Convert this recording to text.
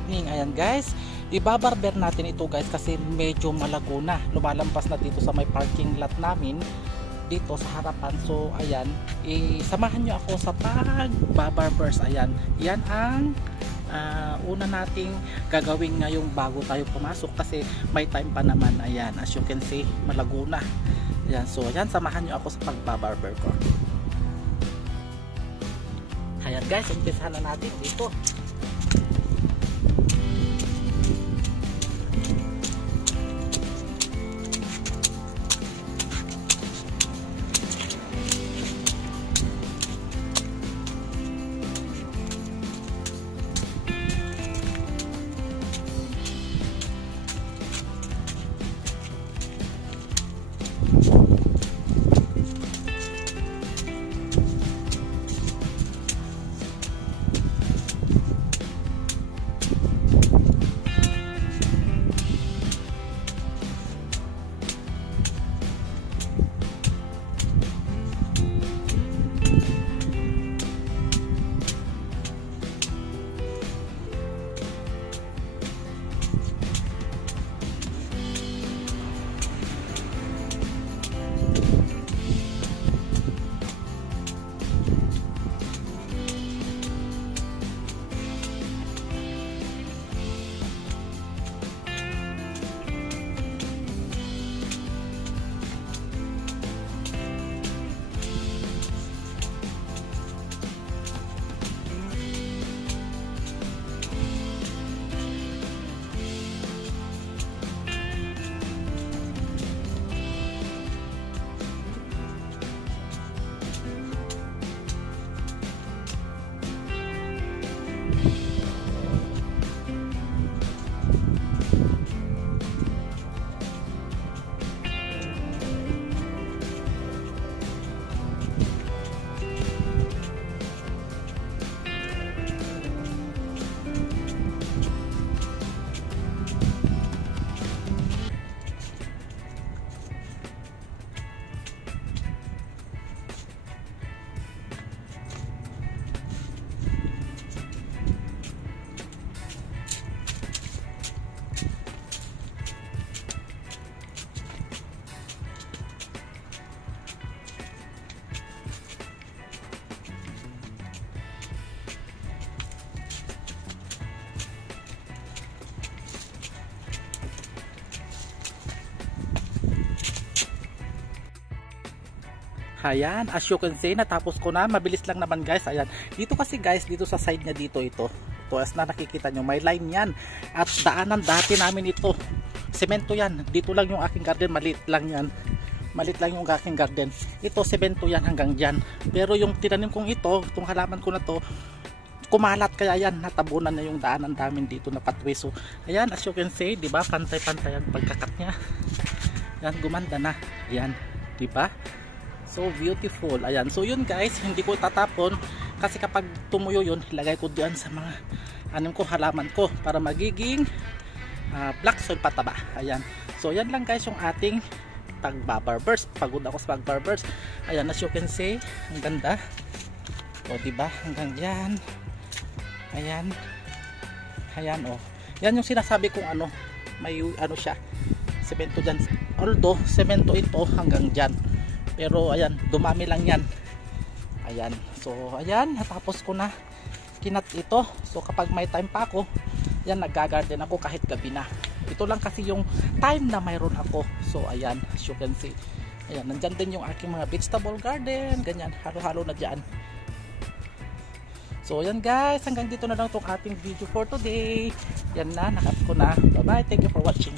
evening. Ayan guys, ibabarber natin ito guys kasi medyo malago na. Lumalampas na dito sa may parking lot namin dito sa harapan. So ayan, samahan nyo ako sa pagbabarbers. Ayan, yan ang una nating gagawin ngayong bago tayo pumasok kasi may time pa naman. Ayan, as you can see, malago na. Ayan, so ayan, samahan nyo ako sa pagbabarber ko. Ayan guys, umpisahan na natin dito. Ayan, as you can see, natapos ko na. Mabilis lang naman guys. Ayan, dito kasi guys, dito sa side niya dito, ito as na nakikita nyo, may line yan. At daanan dati namin ito, semento yan. Dito lang yung aking garden, maliit lang yan. Maliit lang yung aking garden. Ito, semento yan hanggang dyan. Pero yung tinanim kong ito, itong halaman ko na to, kumalat, kaya yan, natabunan na yung daanan namin dito na pathway. So, ayan, as you can see, diba, pantay-pantay ang pagkakat niya. Ayan, gumanda na. Ayan, diba? So beautiful. Ayan. So yun guys, hindi ko tatapon kasi kapag tumuyo yun, ilagay ko diyan sa mga halaman ko para magiging black soil pataba. Ayan. So yan lang guys yung ating pagbabarbers. Pagod ako sa pagbarbers. Ayan, as you can see, ang ganda. O diba, hanggang diyan. Ayan. Ayan oh. Yan yung sinasabi kong may siya. Semento diyan. Although semento ito hanggang diyan. Pero ayan, dumami lang yan. Ayan, so ayan, natapos ko na kinat ito. So kapag may time pa ako, yan, naggagarden ako kahit gabi na. Ito lang kasi yung time na mayroon ako. So ayan, as you can see, ayan, nandyan din yung aking mga vegetable garden. Ganyan, halo-halo na dyan. So ayan guys, hanggang dito na lang itong ating video for today. Yan na, nakap ko na. Bye bye, thank you for watching.